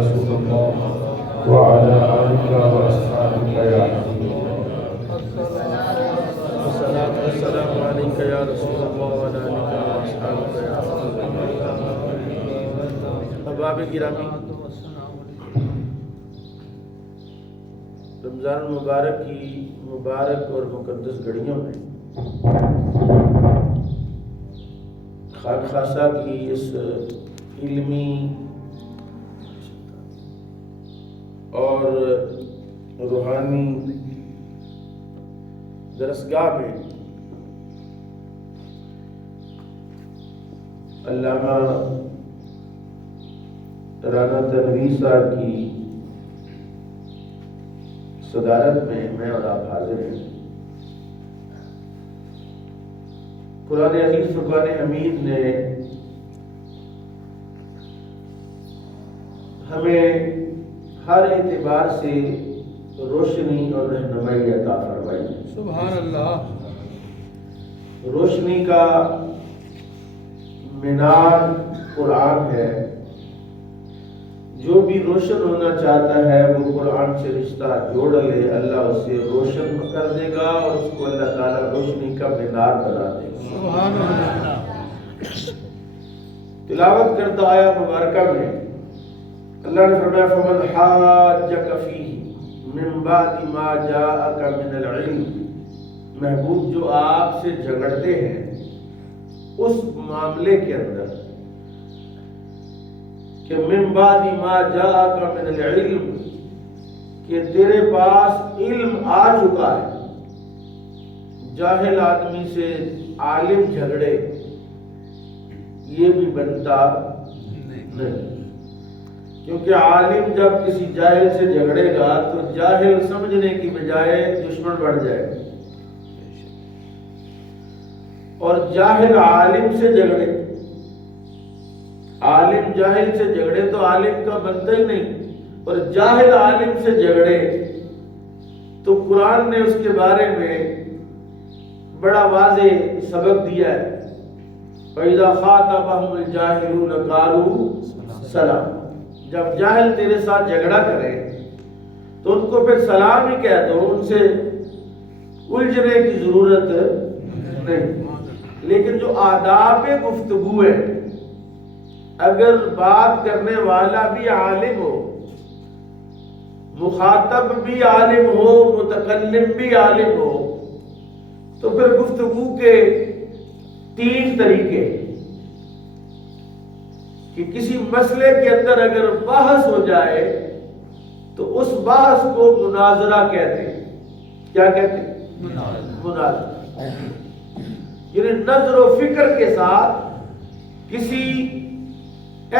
رسول الله وعلى آلك وأصحابك يا حبيب الله. السلام عليك يا رسول الله وعلى آلك وأصحابك يا حبيب الله. احباب گرامی، رمضان المبارک کی مبارک اور مقدس گھڑیوں میں خاکخاصہ کی اس علمی اور روحانی درسگاہ میں علامہ رانا تنویر صاحب کی صدارت میں اور آپ حاضر ہیں۔ قرآن عزیز فرقان حمید نے ہمیں ہر اعتبار سے روشنی اور رہنمائی عطا فرمائی۔ سبحان اللہ۔ روشنی کا مینار قرآن ہے۔ جو بھی روشن ہونا چاہتا ہے وہ قرآن سے رشتہ جوڑ لے، اللہ اسے روشن کر دے گا اور اس کو اللہ تعالیٰ روشنی کا مینار بنا دے گا۔ سبحان اللہ۔ تلاوت کردہ آیہ مبارکہ میں اللہ نے فرمایا فَمَنْ حَاجَّكَ فِيهِ مِنْ بَعْدِ مَا جَاءَكَ مِنَ الْعِلْمِ، محبوب جو آپ سے جھگڑتے ہیں اس معاملے کے اندر کہ من بعد ما جاءک من العلم، کہ تیرے پاس علم آ چکا ہے۔ جاہل آدمی سے عالم جھگڑے یہ بھی بنتا نہیں، کیونکہ عالم جب کسی جاہل سے جھگڑے گا تو جاہل سمجھنے کی بجائے دشمن بڑھ جائے گا، اور جاہل عالم سے جھگڑے، عالم جاہل سے جھگڑے تو عالم کا بنتا ہی نہیں، اور جاہل عالم سے جھگڑے تو قرآن نے اس کے بارے میں بڑا واضح سبق دیا ہے۔ فَإِذَا خَاطَبَهُمُ الْجَاهِلُونَ قَالُوا سَلَامًا، جب جاہل تیرے ساتھ جھگڑا کرے تو ان کو پھر سلام ہی کہہ دو، ان سے الجھنے کی ضرورت نہیں۔ لیکن جو آداب گفتگو ہے، اگر بات کرنے والا بھی عالم ہو، مخاطب بھی عالم ہو، متکلم بھی عالم ہو، تو پھر گفتگو کے تین طریقے کہ کسی مسئلے کے اندر اگر بحث ہو جائے تو اس بحث کو مناظرہ کہتے ہیں۔ کیا کہتے ہیں؟ مناظرہ، یعنی نظر و فکر کے ساتھ کسی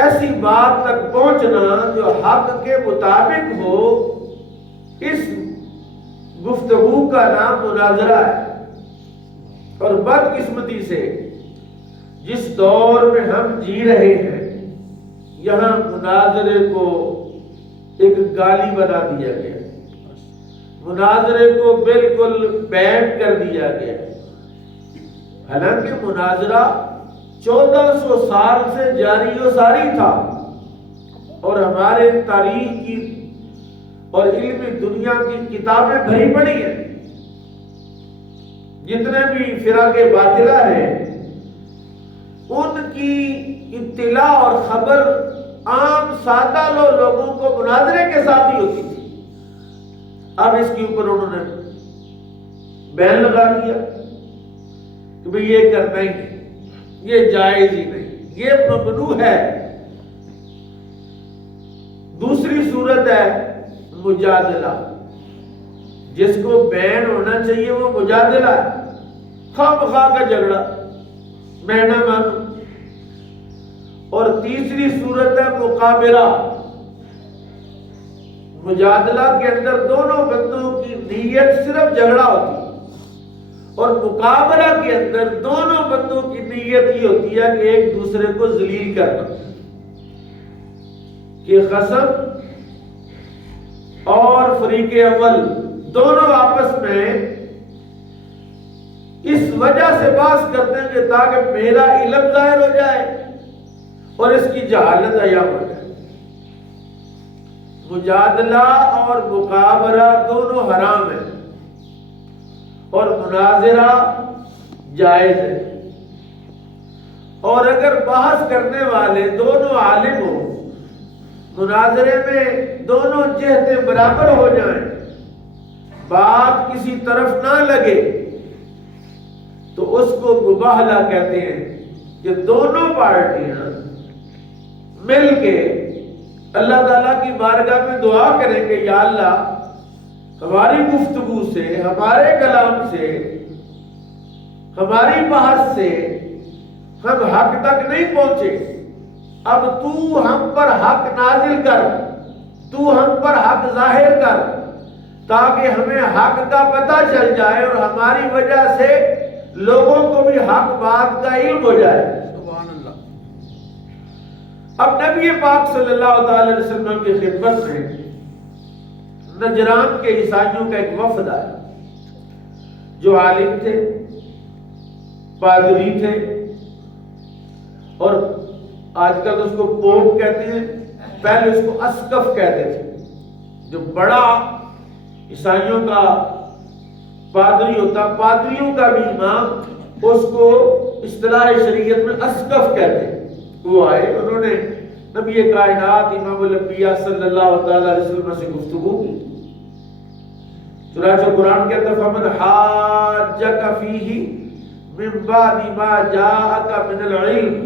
ایسی بات تک پہنچنا جو حق کے مطابق ہو، اس گفتگو کا نام مناظرہ ہے۔ اور بدقسمتی سے جس دور میں ہم جی رہے ہیں، یہاں مناظرے کو ایک گالی بنا دیا گیا، مناظرے کو بالکل بین کر دیا گیا، حالانکہ مناظرہ 1400 سال سے جاری و ساری تھا، اور ہمارے تاریخ کی اور علمی دنیا کی کتابیں بھری پڑی ہیں۔ جتنے بھی فرق باطلہ ہیں ان کی اطلاع اور خبر عام سادہ لوگوں کو مناظرے کے ساتھ ہی ہوتی تھی۔ اب اس کے اوپر انہوں نے بین لگا دیا کہ بھئی یہ کرنا ہی نہیں، یہ جائز ہی نہیں، یہ ممنوع ہے۔ دوسری صورت ہے مجادلہ، جس کو بین ہونا چاہیے وہ مجادلہ ہے، خواہ بخواہ کا جھگڑا، میں نہ مانوں۔ اور تیسری صورت ہے مقابلہ، مجادلہ کے اندر دونوں بندوں کی نیت صرف جھگڑا ہوتی ہے، اور مقابلہ کے اندر دونوں بندوں کی نیت یہ ہوتی ہے کہ ایک دوسرے کو ذلیل کرنا، کہ خصم اور فریق اول دونوں آپس میں اس وجہ سے بحث کرتے ہیں کہ تاکہ میرا علم ظاہر ہو جائے اور اس کی جہالت عیاں ہو جائے۔ مجادلہ اور مقابلہ دونوں حرام ہیں اور مناظرہ جائز ہے. اور اگر بحث کرنے والے دونوں عالم ہوں، مناظرے میں دونوں جہتیں برابر ہو جائیں، بات کسی طرف نہ لگے، تو اس کو مباہلہ کہتے ہیں کہ دونوں پارٹیاں مل کے اللہ تعالیٰ کی بارگاہ میں دعا کریں کہ یا اللہ ہماری گفتگو سے، ہمارے کلام سے، ہماری بحث سے ہم حق تک نہیں پہنچے، اب تو ہم پر حق نازل کر، تو ہم پر حق ظاہر کر، تاکہ ہمیں حق کا پتہ چل جائے اور ہماری وجہ سے لوگوں کو بھی حق بات کا علم ہو جائے. سبحان اللہ. اب نبی پاک صلی اللہ تعالی علیہ وسلم کی خدمت میں نجران کے عیسائیوں کا ایک وفد آیا جو عالم تھے، پادری تھے، اور آج کل اس کو پوپ کہتے ہیں، پہلے اس کو اسقف کہتے تھے. جو بڑا عیسائیوں کا پادری ہوتا، پادریوں کا بھی امام، اس کو اصطلاح شریعت میں اسقف کہتے ہیں. وہ آئے، انہوں نے نبی کائنات امام الانبیاء صلی اللہ تعالی علیہ وسلم سے گفتگو کی. چنانچہ قرآن کہتا ہے فَمَنْ حَاجَّكَ فِيهِ مِنْ بَعْدِ مَا جَاءَكَ مِنَ الْعِلْمِ،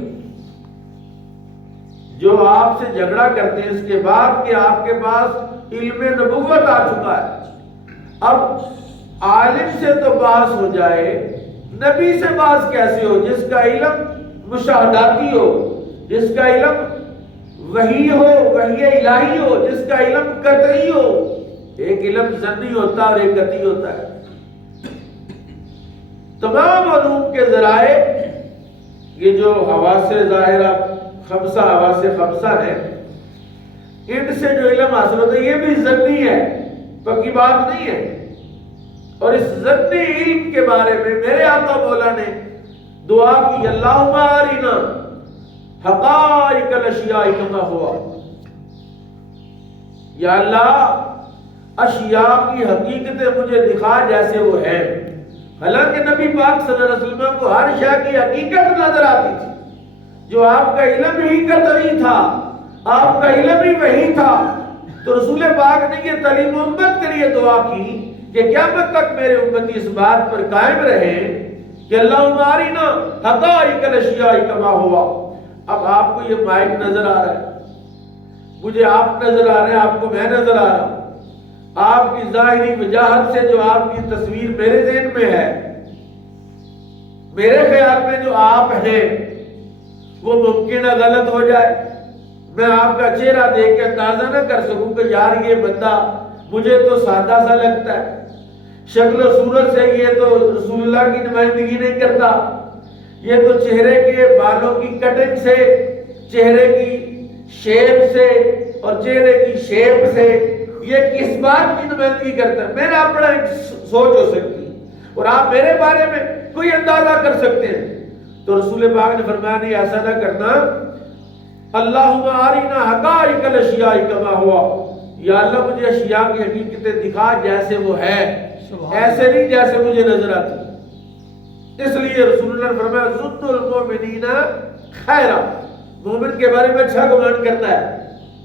جو آپ سے جھگڑا کرتے ہیں اس کے بعد کہ آپ کے پاس علم نبوت آ چکا ہے. اب عالم سے تو بحث ہو جائے، نبی سے بحث کیسے ہو جس کا علم مشاہداتی ہو، جس کا علم وحی ہو، وحی الہی ہو، جس کا علم قطعی ہو. ایک علم ظنی ہوتا ہے اور ایک قطعی ہوتا ہے. تمام علوم کے ذرائع، یہ جو حواس ظاہرہ خمسہ، حواس خمسہ ہیں، ان سے جو علم حاصل ہوتا ہے یہ بھی ظنی ہے، پکی بات نہیں ہے. اور اس ظنی علم کے بارے میں میرے آقا مولا نے دعا کی اللہم آرینا حقائق الاشیاء کما ہوا، یا اللہ اشیاء کی حقیقتیں مجھے دکھا جیسے وہ ہیں. حالانکہ نبی پاک صلی اللہ علیہ وسلم کو ہر شے کی حقیقت نظر آتی تھی. جو آپ کا علم ہی قطعی تھا، آپ کا علم ہی وہی تھا، تو رسول پاک نے یہ تعلیم امت کے لیے دعا کی کہ قیامت تک میرے امتی اس بات پر قائم رہے کہ اللہم آرینا حقائق الاشیاء کما ہوا. اب آپ کو یہ مائک نظر آ رہا ہے، مجھے آپ نظر آ رہے ہیں، آپ کو میں نظر آ رہا ہوں. آپ کی ظاہری وجاہت سے جو آپ کی تصویر میرے ذہن میں ہے، میرے خیال میں جو آپ ہیں وہ ممکن ہے غلط ہو جائے. میں آپ کا چہرہ دیکھ کے اندازہ نہ کر سکوں کہ یار یہ بندہ مجھے تو سادہ سا لگتا ہے، شکل و صورت سے یہ تو رسول اللہ کی نمائندگی نہیں کرتا، یہ تو چہرے کے بالوں کی کٹنگ سے، چہرے کی شیپ سے اور چہرے کی شیپ سے یہ کس بات کی نمائندگی کرتا ہے. میرا اپنا ایک سوچ ہو سکتی ہے اور آپ میرے بارے میں کوئی اندازہ کر سکتے ہیں. تو رسول پاک نے فرمایا نہیں، ایسا نہ کرنا. اللہم آرینا حقائق الاشیاء کما ہوا، یا اللہ مجھے اشیاء کی حقیقتیں دکھا جیسے وہ ہے، ایسے نہیں جیسے مجھے نظر آتی. اس لیے رسول اللہ نے فرمایا ظن المؤمنین خیرا، مومن کے بارے میں اچھا گمان کرنا ہے،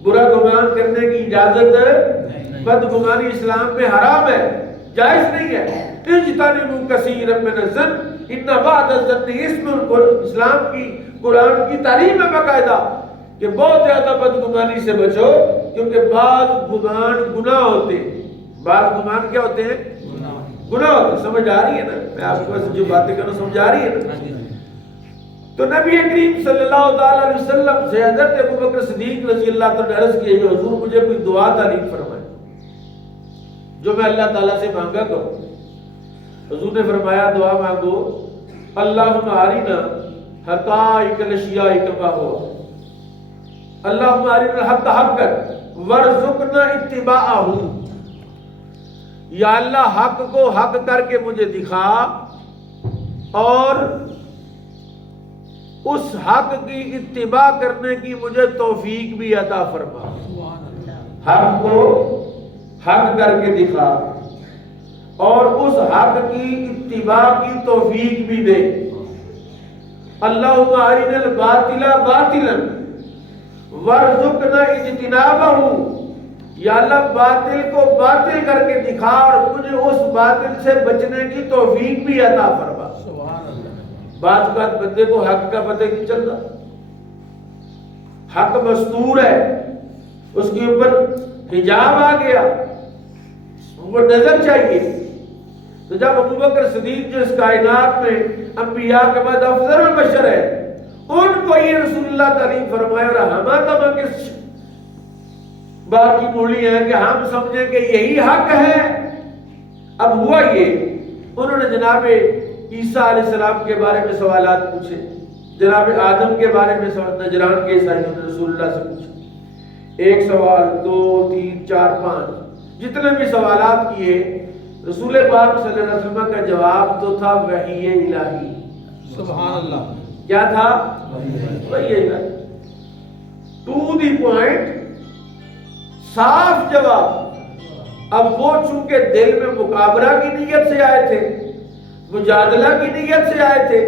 برا گمان کرنے کی اجازت، بد گمانی اسلام میں حرام ہے، جائز نہیں ہے. اجتنبوا کثیرا من الظن ان بعض الظن اسم. اسلام کی قرآن کی تعلیم ہے باقاعدہ کہ بہت زیادہ بدگمانی سے بچو، کیونکہ بعض گمان گناہ ہوتے ہیں. بعض گمان کیا ہوتے ہیں؟ گناہ ہوتے ہیں. سمجھ آ رہی ہے نا؟ میں آپ کو جو باتیں کر رہا ہوں سمجھ آ رہی ہے نا؟ تو نبی کریم صلی اللہ تعالی علیہ وسلم سے حضرت ابوبکر صدیق رضی اللہ تعالیٰ عنہ عرض کیے کہ حضور مجھے کوئی دعا تعلیم فرمائے جو میں اللہ تعالیٰ سے مانگا کروں. حضور نے فرمایا دعا مانگو اللہم آرینا حقائق الاشیاء کما ہوا، اللہم آرینا الحق حقا وارزقنا اتباعہ. یا اللہ حق کو حق کر کے مجھے دکھا اور اس حق کی اتباع کرنے کی مجھے توفیق بھی عطا فرما. حق کو حق کر کے دکھا اور اس حق کی اتباع کی توفیق بھی دے. اللہم ارنا الباطل باطلا وارزقنا اجتنابہ. یا اللہ باطل کو باطل کر کے دکھا اور مجھے اس باطل سے بچنے کی توفیق بھی عطا فرما. سبحان اللہ. بعض اوقات بندے کو حق کا پتہ نہیں چلتا، حق مستور ہے، اس کے اوپر حجاب آ گیا، وہ نظر چاہیے. تو جب ابوبکر صدیق جو اس کائنات میں انبیاء کے بعد افضل البشر ہے، ان کو یہ رسول اللہ تعلیم فرمائے اور ہمارا کس بات کی مولی ہے کہ ہم سمجھیں کہ یہی حق ہے. اب ہوا یہ، انہوں نے جناب عیسیٰ علیہ السلام کے بارے میں سوالات پوچھے، جناب آدم کے بارے میں نجران کے عیسائیوں نے رسول اللہ سے پوچھے. ایک سوال، دو، تین، چار، پانچ، جتنے بھی سوالات کیے، رسول پاک صلی اللہ علیہ وسلم کا جواب تو تھا وحی الہی. سبحان اللہ. کیا تھا؟ وحی الہی. ٹو دی پوائنٹ، صاف جواب. اب وہ چونکہ دل میں مقابلہ کی نیت سے آئے تھے، مجادلہ کی نیت سے آئے تھے،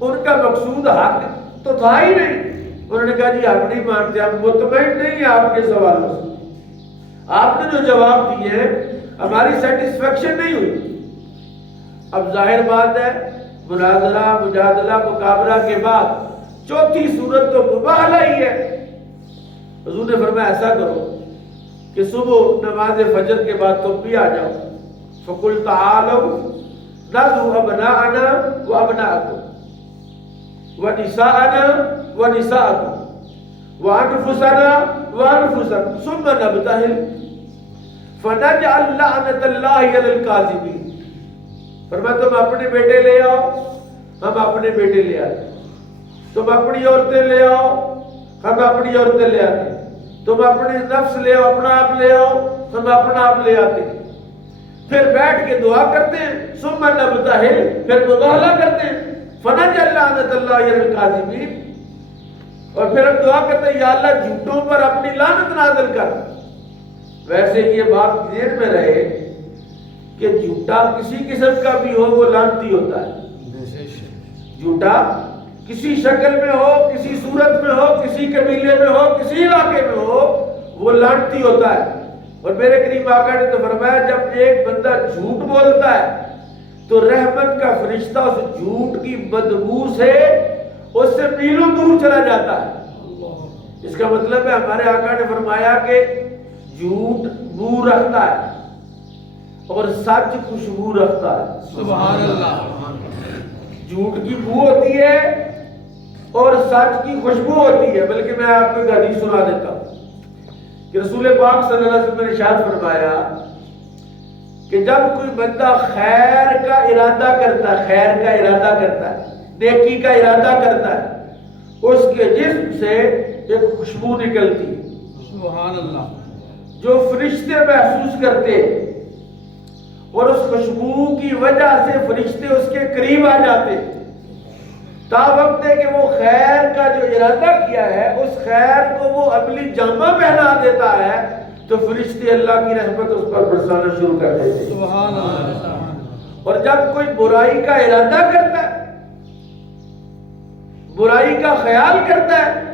ان کا مقصود حق تو تھا ہی نہیں. انہوں نے کہا جی آپ نہیں مانتے، ہم مطمئن نہیں ہیں آپ کے سوالوں سے، آپ نے جو جواب دیے ہیں ہماری سیٹسفیکشن نہیں ہوئی. اب ظاہر بات ہے مناظرہ مجادلہ مقابلہ کے بعد چوتھی صورت تو مباہلہ ہی ہے. حضور نے فرمایا ایسا کرو کہ صبح نماز فجر کے بعد تم بھی آ جاؤ. فَقُلْ تَعَالَوْا نَدْعُ أَبْنَاءَنَا وَأَبْنَاءَكُمْ وَنِسَاءَنَا وَنِسَاءَكُمْ وَأَنفُسَنَا وَأَنفُسَكُمْ ثُمَّ نَبْتَهِلْ فَنَجْعَلْ لَعْنَةَ اللَّهِ عَلَى الْكَاذِبِينَ. فرمایا تم اپنے بیٹے لے آؤ، ہم اپنے بیٹے لے آتے. تم اپنی عورتیں لے آؤ، ہم اپنی عورتیں لے آتے. تم اپنی نفس لے آؤ، اپنا آپ لے آؤ، ہم اپنا آپ لے آتے. پھر بیٹھ کے دعا کرتے ہیں، ثم نبتہل، پھر مباہلہ کرتے ہیں، فنجعل لعنۃ اللہ علی الکاذبین. اور پھر ہم دعا کرتے ہیں یا اللہ جھوٹوں پر اپنی لعنت نازل کر. ویسے یہ بات ذہن میں رہے کہ جھوٹا کسی قسم کا بھی ہو وہ لعنتی ہوتا ہے. جھوٹا کسی شکل میں ہو، کسی صورت میں ہو، کسی قبیلے میں ہو، کسی علاقے میں ہو، وہ لعنتی ہوتا ہے. اور میرے کریم آقا نے تو فرمایا جب ایک بندہ جھوٹ بولتا ہے تو رحمت کا فرشتہ اس جھوٹ کی بدبو سے اس سے میلوں دور چلا جاتا ہے. اس کا مطلب ہے ہمارے آقا نے فرمایا کہ جھوٹ بو رکھتا ہے اور سچ خوشبو رکھتا ہے. سبحان اللہ. جھوٹ کی بو ہوتی ہے اور سچ کی خوشبو ہوتی ہے. بلکہ میں آپ کو ایک حدیث سنا دیتا ہوں کہ رسول پاک صلی اللہ علیہ وسلم نے ارشاد فرمایا کہ جب کوئی بندہ خیر کا ارادہ کرتا ہے، خیر کا ارادہ کرتا ہے، نیکی کا ارادہ کرتا ہے، اس کے جسم سے ایک خوشبو نکلتی ہے سبحان اللہ. جو فرشتے محسوس کرتے اور اس خوشبو کی وجہ سے فرشتے اس کے قریب آ جاتے. تا وقت ہے کہ وہ خیر کا جو ارادہ کیا ہے اس خیر کو وہ عملی جامہ پہنا دیتا ہے تو فرشتے اللہ کی رحمت اس پر برسانا شروع کر دیتے. سبحان اللہ. اور جب کوئی برائی کا ارادہ کرتا ہے، برائی کا خیال کرتا ہے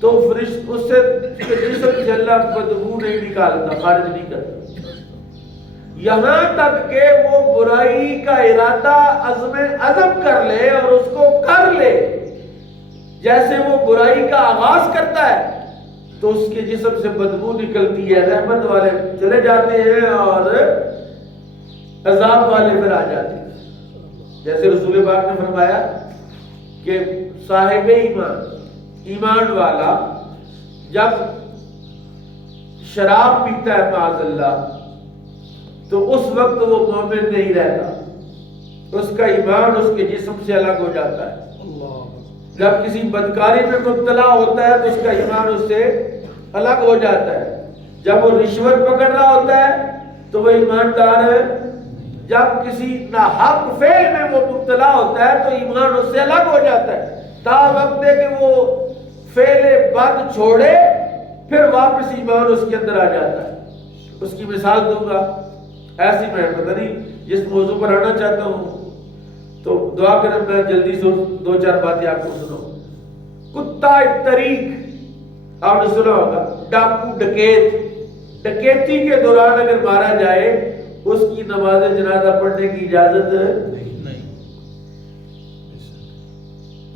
تو فرشتے اس سے جسم سے اللہ بدبو نہیں نکالتا، خارج نہیں کرتا، یہاں تک کہ وہ برائی کا ارادہ عزم کر لے اور اس کو کر لے. جیسے وہ برائی کا آغاز کرتا ہے تو اس کے جسم سے بدبو نکلتی ہے، رحمت والے چلے جاتے ہیں اور عذاب والے پھر آ جاتے ہیں. جیسے رسول پاک نے فرمایا کہ صاحب ایمان والا جب شراب پیتا ہے معاذ اللہ تو اس وقت وہ مومن نہیں رہتا، اس کا ایمان اس کے جسم سے الگ ہو جاتا ہے. جب کسی بدکاری میں مبتلا ہوتا ہے تو اس کا ایمان اس سے الگ ہو جاتا ہے. جب وہ رشوت پکڑ رہا ہوتا ہے تو وہ ایماندار ہے. جب کسی ناحق فعل میں وہ مبتلا ہوتا ہے تو ایمان اس سے الگ ہو جاتا ہے. تا وقت ہے کہ وہ فعل بد چھوڑے پھر واپس ایمان اس کے اندر آ جاتا ہے. اس کی مثال دوں گا ایسی، میں پتہ نہیں جس موضوع پر آنا چاہتا ہوں تو دعا کریں میں جلدی سے 2-4 باتیں آپ کو سناؤں. کتا طریق آپ نے سنا ہوگا، ڈاکو ڈکیت، ڈکیتی کے دوران اگر مارا جائے اس کی نماز جنازہ پڑھنے کی اجازت نہیں.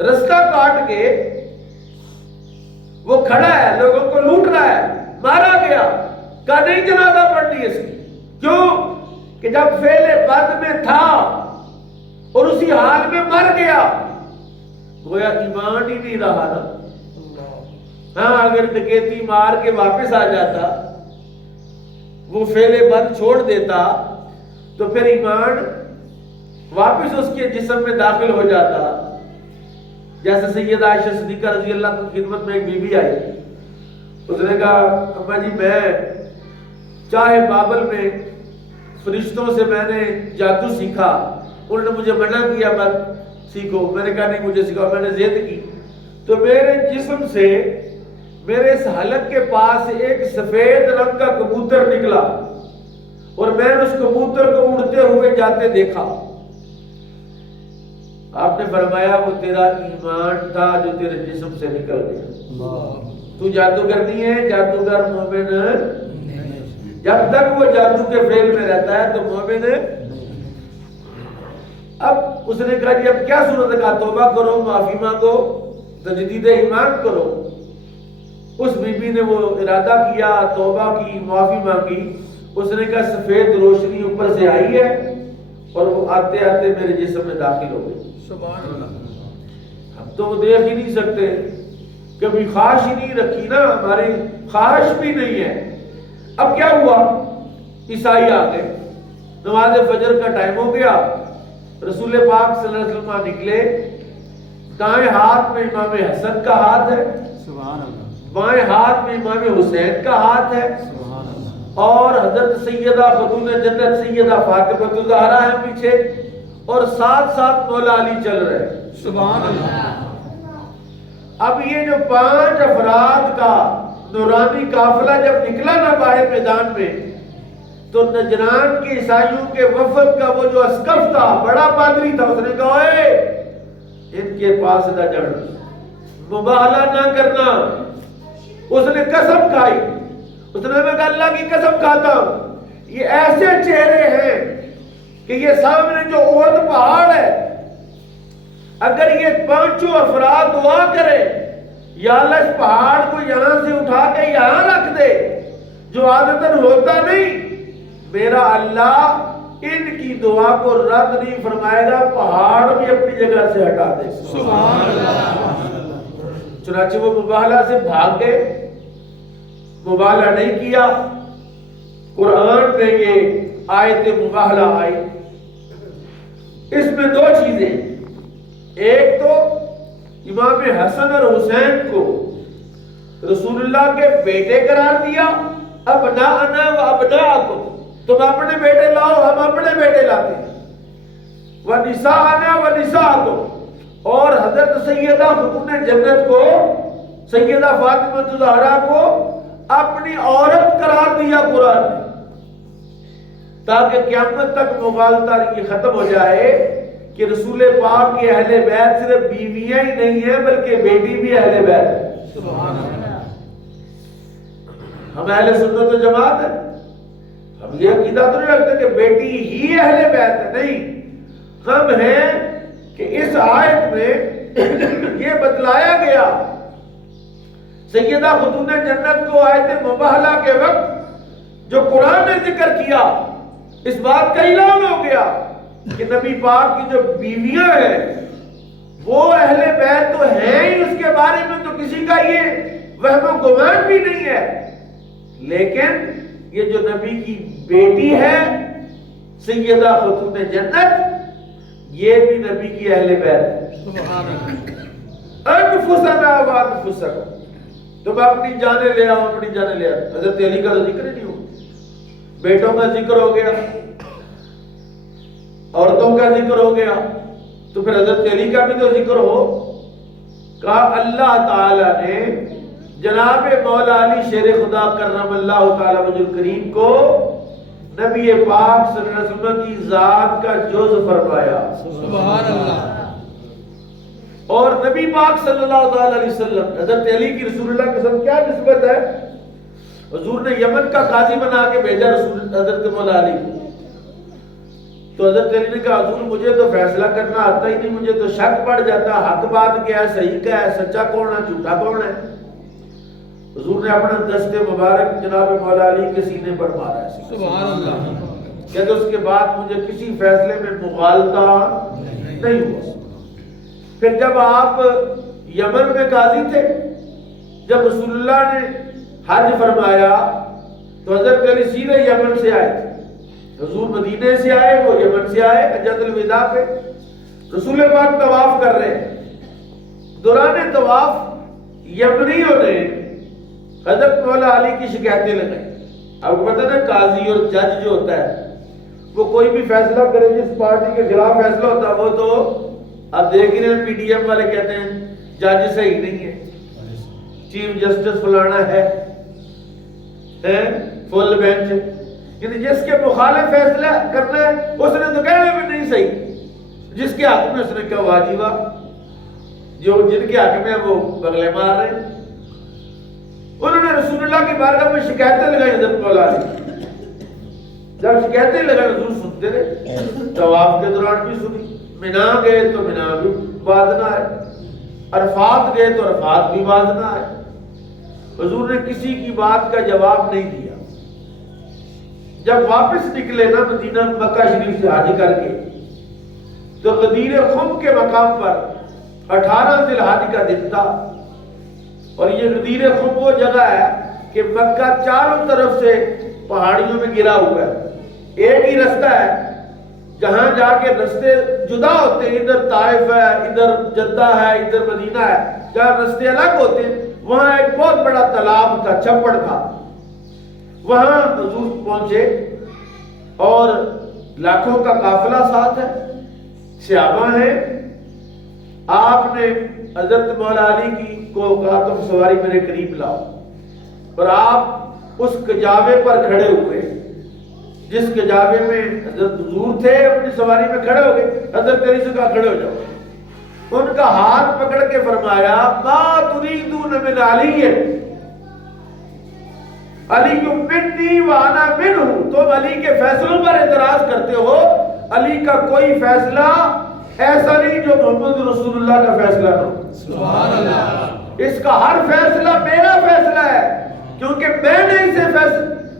رستہ کاٹ کے وہ کھڑا ہے، لوگوں کو لوٹ رہا ہے، مارا گیا، کہا نہیں جنازہ پڑھنی اس کی. کیوں کہ جب فعل بد میں تھا اور اسی حال میں مر گیا، گویا ایمان ہی نہیں رہا نا. ہاں اگر ڈکیتی مار کے واپس آ جاتا، وہ فعل بد چھوڑ دیتا تو پھر ایمان واپس اس کے جسم میں داخل ہو جاتا. جیسے سیدہ عائشہ صدیقہ رضی اللہ عنہا کی خدمت میں ایک بی بی آئی، اس نے کہا اماں جی میں چاہے بابل میں فرشتوں سے میں نے جادو سیکھا، انہوں نے مجھے منع کیا مت سیکھو، میں نے کہا نہیں مجھے سکھاؤ، میں نے ضد کی تو میرے جسم سے میرے اس حلق کے پاس ایک سفید رنگ کا کبوتر نکلا اور میں نے اس کبوتر کو اڑتے ہوئے جاتے دیکھا. آپ نے فرمایا وہ تیرا ایمان تھا جو تیرے جسم سے نکل گیا. تو جادوگر نہیں ہے، جادوگر مومن جب تک وہ جادو کے فعل میں رہتا ہے تو مومن. اب اس نے کہا جی اب کیا صورت ہے، توبہ کرو، معافی مانگو، تجدید ایمان کرو. اس بی بی نے وہ ارادہ کیا، توبہ کی، معافی مانگی. اس نے کہا سفید روشنی اوپر سے آئی ہے اور وہ آتے آتے میرے جسم میں داخل ہو گئی. سبحان اللہ. ہم تو وہ دیکھ ہی نہیں سکتے، کبھی خواہش ہی نہیں رکھی نا، ہماری خواہش بھی نہیں ہے. اب کیا ہوا، عیسائی آ گئے، نماز فجر کا ٹائم ہو گیا، رسول پاک صلی اللہ علیہ وسلم نکلے، دائیں ہاتھ میں امام حسن کا ہاتھ ہے، سبحان اللہ. بائیں ہاتھ میں امام حسین کا ہاتھ ہے، سبحان اللہ. اور حضرت سیدہ خاتون جنت سیدہ فاطمہ الزہرا ہے پیچھے، اور ساتھ ساتھ مولا علی چل رہے ہیں. سبحان اللہ. اب یہ جو 5 افراد کا نورانی قافلہ جب نکلا نا باہر میدان میں، تو نجران کے عیسائیوں کے وفد کا وہ جو اسقف تھا، بڑا پادری تھا، اس نے کہا اے ان کے پاس نہ جانا، مباہلہ نہ کرنا. اس نے قسم کھائی، اس نے کہا اللہ کی قسم کھاتا ہوں یہ ایسے چہرے ہیں کہ یہ سامنے جو احد پہاڑ ہے، اگر یہ 5 افراد دعا کرے یا اللہ اس پہاڑ کو یہاں سے اٹھا کے یہاں رکھ دے، جو عادتاً ہوتا نہیں، میرا اللہ ان کی دعا کو رد نہیں فرمائے گا، پہاڑ بھی اپنی جگہ سے ہٹا دے. سبحان اللہ. چنانچہ وہ مباہلہ سے بھاگ گئے، مباہلہ نہیں کیا. قرآن میں یہ آیت مباہلہ آئی. اس میں 2 چیزیں، ایک تو امام حسن اور حسین کو رسول اللہ کے بیٹے قرار دیا، ابناءنا و ابناءکم، تم اپنے بیٹے لاؤ ہم اپنے بیٹے لاتے ہیں، ونساءنا و نساءکم، اور حضرت سیدہ خاتون جنت کو، سیدہ فاطمہ الزہرا کو اپنی عورت قرار دیا قرآن نے، تاکہ قیامت تک مغالطہ یہ ختم ہو جائے کہ رسول پاک کے اہل بیت صرف بیویاں ہی نہیں ہیں بلکہ بیٹی بھی اہل بیت ہے. سبحان اللہ. ہم اہل سنت و جماعت ہیں، ہم یہ عقیدہ تو نہیں رکھتے کہ بیٹی ہی اہل بیت ہے، نہیں، ہم ہیں کہ اس آیت میں یہ بتلایا گیا سیدہ خاتون جنت کو آیت مباہلہ کے وقت جو قرآن نے ذکر کیا، اس بات کا اعلان ہو گیا کہ نبی پاک کی جو بیویاں ہیں وہ اہل بیت تو ہیں ہی، اس کے بارے میں تو کسی کا یہ وہم و گمان بھی نہیں ہے، لیکن یہ جو نبی کی بیٹی ہے سیدہ خاتون جنت، یہ بھی نبی کی اہل بیت ہے. سبحان اللہ. انفسنا و انفسکم، تم اپنی جانیں لے آؤ، اپنی جانیں لے آؤ. حضرت علی کا ذکر نہیں ہو، بیٹوں کا ذکر ہو گیا، عورتوں کا ذکر ہو گیا، تو پھر حضرت علی کا بھی تو ذکر ہو. کہا اللہ تعالی نے جناب مولا علی شیر خدا کرم اللہ تعالی وجہ کریم کو نبی پاک صلی اللہ علیہ وسلم کی ذات کا جز فرمایا. سبحان اللہ. اور نبی پاک صلی اللہ علیہ وسلم حضرت علی کی رسول اللہ کے ساتھ کیا نسبت ہے؟ حضور نے یمن کا قاضی بنا کے بھیجا رسول حضرت مولا علی کو. تو حضرت علی نے کہا حضور مجھے تو فیصلہ کرنا آتا ہی نہیں, مجھے تو شک پڑ جاتا حق بات کیا ہے, صحیح کیا ہے, سچا کون ہے, جھوٹا کون ہے. حضور نے اپنا دست مبارک جناب مولا علی کے سینے پر مارا ہے. سبحان اللہ. کہتے اس کے بعد مجھے کسی فیصلے میں مغالطہ نہیں ہوا. پھر جب آپ یمن میں قاضی تھے, جب رسول اللہ نے حج فرمایا تو حضرت علی سیدھے یمن سے آئے تھے. حضور مدینے سے آئے, وہ یمن سے آئے. حجۃ الوداع پہ رسول پاک طواف کر رہے ہیں. دوران طواف یمنیوں نے حضرت مولا علی کی شکایتیں لگائی. آپ کو پتہ نا قاضی اور جج جو ہوتا ہے وہ کوئی بھی فیصلہ کرے, جس پارٹی کے خلاف فیصلہ ہوتا ہے وہ تو آپ دیکھ ہی رہے ہیں, پی ڈی ایم والے کہتے ہیں جج صحیح نہیں ہے, چیف جسٹس فلانا ہے, فل بینچ. یعنی جس کے مخالف فیصلہ کرنا ہے اس نے تو کہنا بھی نہیں صحیح, جس کے حق میں اس نے کہا واہ واہ, جو جن کے حق میں وہ بغلے مار رہے ہیں. انہوں نے رسول اللہ کی بارگاہ میں شکایتیں لگائی حضرت مولا علی. جب شکایتیں لگائی حضور سنتے رہے, طواف کے دوران بھی سنی. منا گئے تو منا بھی باز نہ آئے, عرفات گئے تو عرفات بھی باز نہ آئے. حضور نے کسی کی بات کا جواب نہیں دیا. جب واپس نکلے نا مدینہ مکہ شریف سے حج کر کے, تو غدیر خم کے مقام پر 18 ذی الحج کا دن تھا. اور یہ غدیر خم وہ جگہ ہے کہ مکہ چاروں طرف سے پہاڑیوں میں گرا ہوا ہے. ایک ہی رستہ ہے, جہاں جا کے رستے جدا ہوتے ہیں, ادھر طائف ہے, ادھر جدہ ہے, ادھر مدینہ ہے, جہاں رستے الگ ہوتے ہیں وہاں ایک بہت بڑا تالاب تھا, چھپڑ تھا. وہاں حضور پہنچے اور لاکھوں کا قافلہ ساتھ ہے, صحابہ ہیں. آپ نے حضرت مولا علی کی کو کہا تم سواری میرے قریب لاؤ, اور آپ اس کجاوے پر کھڑے ہوئے جس کجاوے میں حضرت حضور تھے. اپنی سواری میں کھڑے ہو گئے. حضرت علی سے کہا کھڑے ہو جاؤ. ان کا ہاتھ پکڑ کے فرمایا ما تريدون من علی, علی منی وانا منہ, تم علی کے فیصلوں پر اعتراض کرتے ہو. علی کا کوئی فیصلہ ایسا نہیں جو محمد رسول اللہ کا فیصلہ نہ ہو. سبحان اللہ. اس کا ہر فیصلہ میرا فیصلہ ہے, کیونکہ میں نے اسے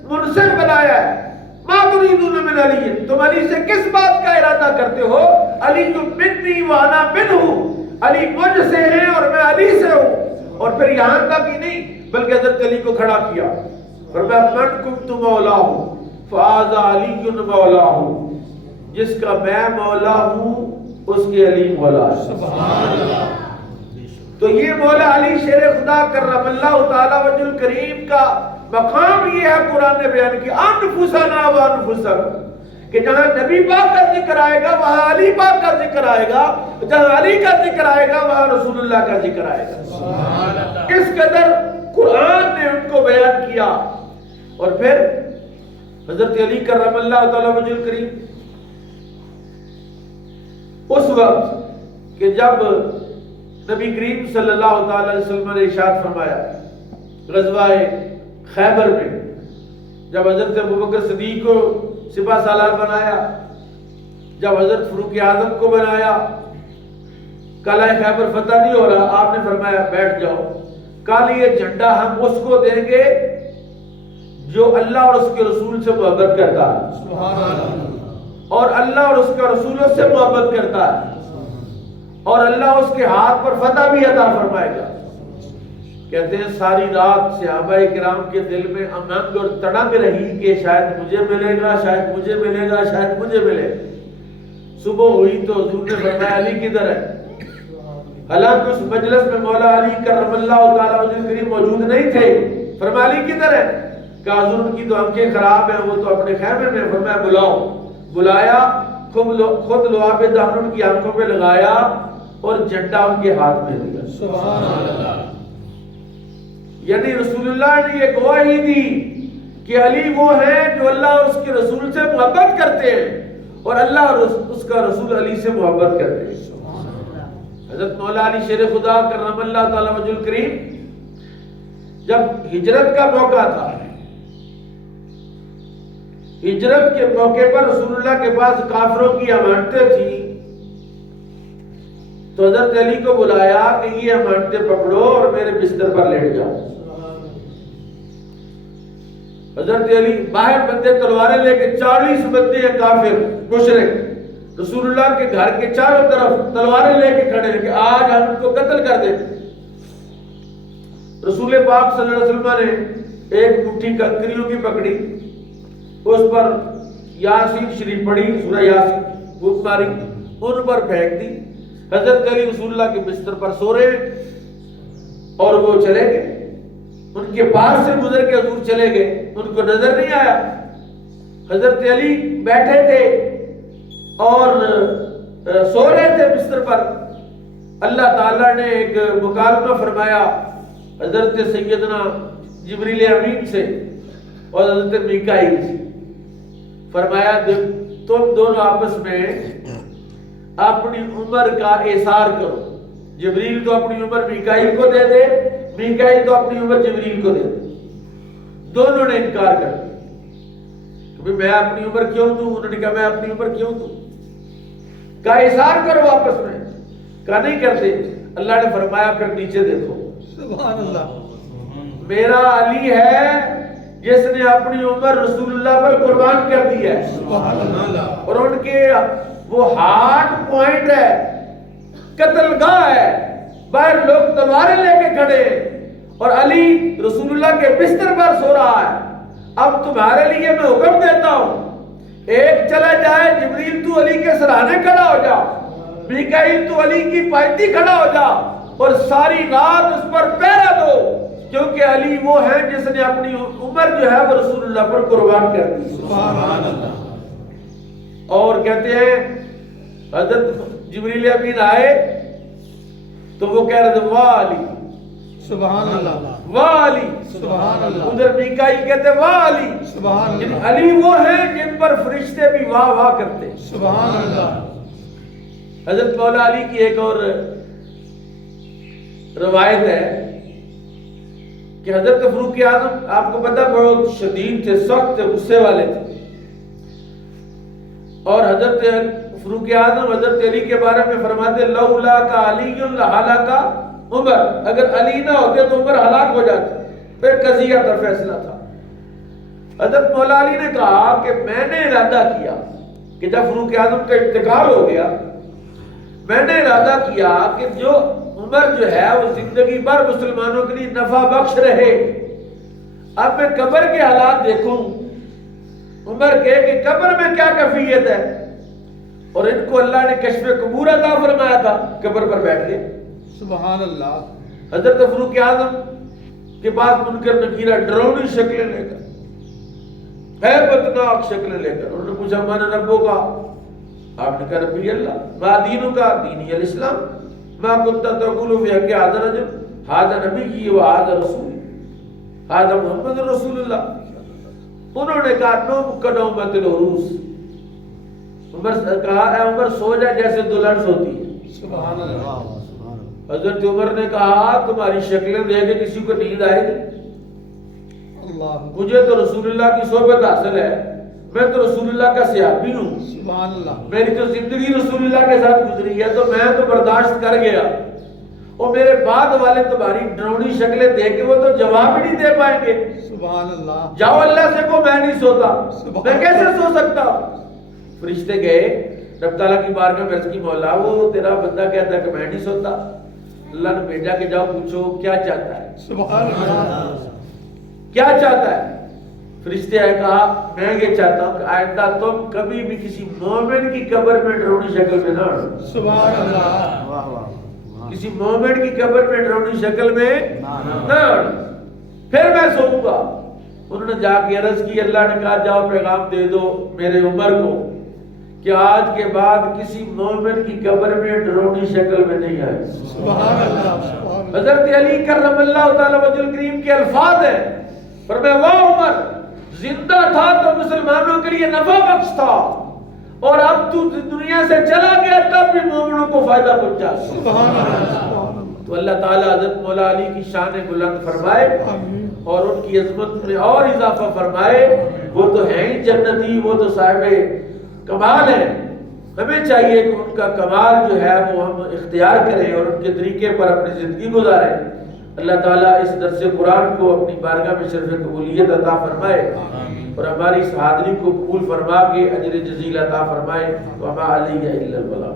منصف بنایا ہے. ما تريدون من علی, تم علی سے کس بات کا ارادہ کرتے ہو؟ علی منی وانا منہ, علی مجھ سے ہے اور میں علی سے ہوں. اور پھر یہاں تک ہی نہیں بلکہ حضرت علی کو کھڑا کیا, فرمایا من کنت مولاہ فہذا علی مولاہ, جس کا میں مولا ہوں اس کے علی مولا ہے. سبحان اللہ. تو یہ مولا علی شیر خدا کرم اللہ تعالی وجہ الکریم کا مقام یہ ہے. قرآن نے بیان کیا انفسنا و انفسکم, کہ جہاں نبی پاک کا ذکر آئے گا وہاں علی پاک کا ذکر آئے گا, جہاں علی کا ذکر آئے گا وہاں رسول اللہ کا ذکر آئے گا. سبحان اللہ. کس قدر قرآن نے ان کو بیان کیا. اور پھر حضرت علی کرم اللہ تعالی وجہ الکریم اس وقت کہ جب نبی کریم صلی اللہ تعالی علیہ وسلم نے ارشاد فرمایا غزوہ خیبر میں, جب حضرت ابوبکر صدیق کو سپہ سالار بنایا, جب حضرت فاروق اعظم کو بنایا, قلعہ خیبر فتح نہیں ہو رہا, آپ نے فرمایا بیٹھ جاؤ, کل یہ جھنڈا ہم اس کو دیں گے جو اللہ اور اس کے رسول سے محبت کرتا ہے. سبحان اللہ. اور اللہ اور اس کے رسولوں سے محبت کرتا ہے, اور اللہ اس کے ہاتھ پر فتح بھی عطا فرمائے گا. کہتے ہیں ساری رات صحابہ کرام کے دل میں امنگ اور تڑنگ رہی کہ شاید مجھے ملے گا, شاید مجھے ملے گا, شاید مجھے ملے. صبح ہوئی تو حضور نے فرمایا علی کدھر ہے؟ حالانکہ اس مجلس میں مولا علی کرم اللہ تعالی وجہ کریم موجود نہیں تھے. فرمایا علی کدھر ہے؟ کہا حضور ان کی تو آنکھیں خراب ہیں, وہ تو اپنے خیمے میں. فرمایا بلاؤ. بلایا, خود لعاب دہن ان کی آنکھوں پہ لگایا اور جھنڈا ان کے ہاتھ میں دیا. سبحان اللہ. یعنی رسول اللہ نے یہ گواہی دی کہ علی وہ ہیں جو اللہ اور اس کے رسول سے محبت کرتے ہیں اور اللہ اور اس کا رسول علی سے محبت کرتے ہیں۔ حضرت مولا علی شیر خدا کرم اللہ تعالی وجہ الکریم جب ہجرت کا موقع تھا، ہجرت کے موقع پر رسول اللہ کے پاس کافروں کی امانتیں تھیں، تو حضرت علی کو بلایا کہ یہ امانتیں پکڑو اور میرے بستر پر لیٹ جاؤ۔ حضرت علی باہر بندے تلواریں لے کے 40 بندے ہیں کافر مشرک رسول اللہ کے گھر کے چاروں طرف تلواریں لے کے کھڑے ہیں کہ آج ہم ان کو قتل کر دیں۔ رسول پاک صلی اللہ علیہ وسلم نے ایک مٹھی کنکریوں کی پکڑی، اس پر یاسین شریف پڑھی، سورہ یاسین پھونک ماری، ان پر پھینک دی۔ حضرت علی رسول اللہ کے بستر پر سو رہے اور وہ چلے گئے، ان کے پاس سے گزر کے حضور چلے گئے، ان کو نظر نہیں آیا۔ حضرت علی بیٹھے تھے اور سو رہے تھے بستر پر، اللہ تعالیٰ نے ایک مکالمہ فرمایا حضرت سیدنا جبریل امین سے اور حضرت میکائیل سے، فرمایا تم دونوں آپس میں اپنی عمر کا اظہار کرو، جبریل تو اپنی عمر میکائیل کو دے دے، میکائیل تو اپنی عمر جبریل کو دے دے۔ دونوں نے انکار کر دیا کہ میں اپنی عمر کیوں دوں، انہوں نے کہا میں اپنی عمر کیوں دوں، کہا اظہار کرو آپس میں، کہا نہیں کرتے۔ اللہ نے فرمایا پھر نیچے دیکھو، سبحان اللہ، میرا علی ہے جس نے اپنی عمر رسول اللہ پر قربان کر دی ہے، سبحان اللہ، اور ان کے وہ ہارٹ پوائنٹ ہے، قتل گاہ ہے، باہر لوگ تلواریں لے کے کھڑے ہیں اور علی رسول اللہ کے بستر پر سو رہا ہے۔ اب تمہارے لیے میں حکم دیتا ہوں، ایک چلا جائے، جبریل تو علی کے سرانے کھڑا ہو جا، میکائیل تو علی کی پائتی کھڑا ہو جا اور ساری رات اس پر پہرا دو، کیونکہ علی وہ ہے جس نے اپنی عمر جو ہے وہ رسول اللہ پر قربان کر دی۔ سبحان اللہ۔ اور کہتے ہیں حضرت جبریل امین آئے تو وہ کہہ رہے تھے واہ علی، سبحان اللہ، واہ علی، سبحان اللہ، ادھر میکائیل کہتے ہیں واہ علی، سبحان یعنی اللہ، علی وہ ہیں جن پر فرشتے بھی واہ واہ کرتے ہیں۔ سبحان اللہ۔ حضرت مولا علی کی ایک اور روایت ہے کہ حضرت فاروق اعظم آپ کو پتہ بہت شدید تھے، سخت تھے، غصے والے تھے، اور حضرت فاروق اعظم حضرت علی کے بارے میں فرماتے لولا کا علی لہلاک عمر، اگر علی نہ ہوتے تو عمر ہلاک ہو جاتے۔ پھر قضیہ کا فیصلہ تھا۔ حضرت مولا علی نے کہا کہ میں نے ارادہ کیا کہ جب فاروق اعظم کا انتقال ہو گیا، میں نے ارادہ کیا کہ جو عمر جو ہے وہ زندگی بھر مسلمانوں کے لیے نفع بخش رہے۔ اب میں قبر کے حالات دیکھوں، عمر کے کہ قبر میں کیا کیفیت ہے، اور ان کو اللہ نے کشف قبور عطا فرمایا تھا، قبر پر بیٹھ گئے۔ سبحان اللہ۔ حضرت فاروق اعظم کے پاس منکر نکیر ڈراؤنی شکلیں لے کر، ہیبتناک شکلیں لے کر، انہوں نے پوچھا من ربو کا، آپ نے کہا ربی اللہ، ما دینوں کا، دینی الاسلام، ما کنت تقول فی حق ھذا الرجل ھذا نبی و ھذا رسول ھذا محمد رسول اللہ۔ انہوں نے کہا نوم کدومت العروس، عمر کہا اے عمر سو جا جیسے دلہن سوتی ہے۔ سبحان اللہ۔ حضرت عمر نے کہا تمہاری شکلیں دیکھ کے کسی کو نیند آئے گی؟ اللہ، مجھے تو رسول اللہ کی صحبت حاصل ہے، میں تو رسول اللہ کا صحابی ہوں، سبحان اللہ، میری تو زندگی رسول اللہ کے ساتھ گزری ہے، تو میں تو برداشت کر گیا، اور میرے بعد والے تمہاری ڈراؤنی شکلیں دیکھ کے وہ تو جواب ہی نہیں دے پائیں گے۔ سبحان اللہ، جاؤ اللہ سے کو میں نہیں سوتا، میں کیسے سو سکتا؟ فرشتے گئے رب تعالیٰ کی بارگاہ میں عرض کی مولا وہ تیرا بندہ کہتا ہے کہ میں نہیں سوتا، اللہ نے بھیجا کہ جاؤ پوچھو کیا چاہتا ہے، سبحان اللہ، کیا چاہتا ہے؟ فرشتے آئے کہا میں یہ چاہتا ہوں کہ آئندہ تم کبھی بھی کسی مومن کی قبر میں ڈراؤنی شکل میں نہ آنا، سبحان اللہ، کسی مومن کی قبر میں ڈراؤنی شکل میں نہ آنا، پھر میں سوؤں گا۔ انہوں نے جا کے عرض کی، اللہ نے کہا جاؤ پیغام دے دو میرے عمر کو کہ آج کے بعد کسی مومن کی قبر میں ڈراؤنی شکل میں نہیں آئے۔ سبحان اللہ، سبحان حضرت علی کرم اللہ تعالی وجہ کریم کے الفاظ ہیں، فرمایا وہ عمر زندہ تھا تو مسلمانوں کے لیے نفع بخش تھا، اور اب تو دنیا سے چلا گیا تب بھی مومنوں کو فائدہ پہنچا۔ سبحان اللہ، تو اللہ تعالیٰ حضرت مولا علی کی شان بلند فرمائے اور ان کی عظمت میں اور اضافہ فرمائے۔ وہ تو ہیں ہی جنتی، وہ تو صاحب کمال ہیں، ہمیں چاہیے کہ ان کا کمال جو ہے وہ ہم اختیار کریں اور ان کے طریقے پر اپنی زندگی گزاریں۔ اللہ تعالیٰ اس درس قرآن کو اپنی بارگاہ میں شرف قبولیت عطا فرمائے اور ہماری اس حاضری کو قبول فرما کے اجر جزیل عطا فرمائے۔ وما علیہ الا البلاغ۔